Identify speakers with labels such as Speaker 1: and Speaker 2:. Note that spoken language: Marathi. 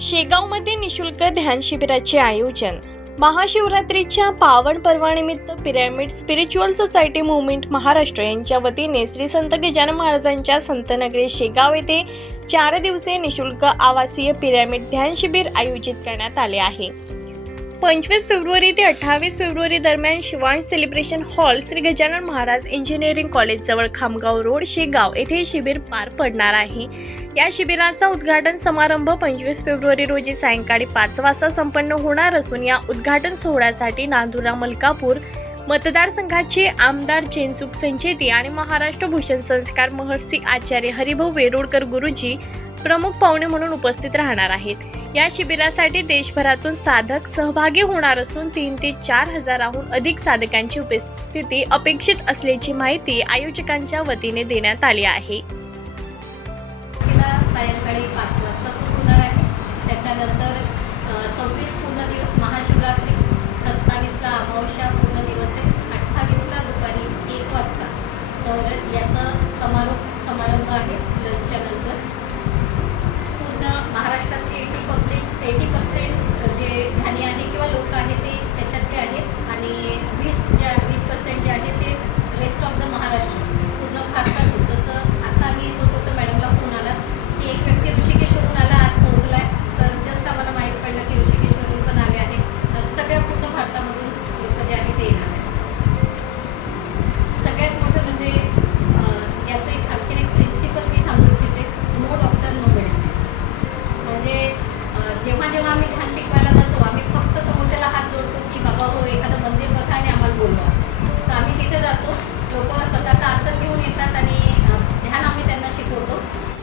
Speaker 1: शेगावमध्ये निशुल्क ध्यान शिबिराचे आयोजन. महाशिवरात्रीच्या पावन पर्वानिमित्त pyramid spiritual society movement Maharashtra यांच्या वतीने श्री संत गजानन महाराजांच्या संतनगरी शेगाव येथे चार दिवसीय निशुल्क आवासीय पिरॅमिड ध्यान शिबिर आयोजित करण्यात आले आहे. पंचवीस फेब्रुवारी ते अठ्ठावीस फेब्रुवारी दरम्यान Shivansh celebration hall Shri Gajanan Maharaj engineering college जवळ खामगाव रोड शेगाव येथे शिबिर पार पडणार आहे. या शिबिराचा उद्घाटन समारंभ पंचवीस फेब्रुवारी रोजी सायंकाळी पाच वाजता संपन्न होणार असून या उद्घाटन सोहळ्यासाठी नांदुरा मलकापूर मतदारसंघाचे आमदार चेनसुख संचेती आणि महाराष्ट्र भूषण संस्कार महर्षी आचार्य हरिभाऊ वेरोडकर गुरुजी प्रमुख पाहुणे म्हणून उपस्थित राहणार आहेत. या शिबिरासाठी देशभरातून साधक सहभागी होणार असून तीन ते चार हजाराहून अधिक साधकांची उपस्थिती अपेक्षित असल्याची माहिती आयोजकांच्या वतीने देण्यात आली आहे.
Speaker 2: तिला सायंकाळी पाच वाजता सुरू होणार आहे. त्याच्यानंतर सव्वीस पूर्ण दिवस महाशिवरात्री सत्तावीसला अमावस्या पूर्ण दिवस आहे अठ्ठावीसला दुपारी एक वाजता. तर याचं समारोप समारंभ आहे लंचच्या अं, जेव्हा जेव्हा आम्ही ध्यान शिकवायला जातो आम्ही फक्त समोरच्याला हात जोडतो की बाबा हो एखादं मंदिर बघा आणि आम्हाला बोलवा. तर आम्ही तिथे जातो. लोक स्वतःचं आसन घेऊन येतात.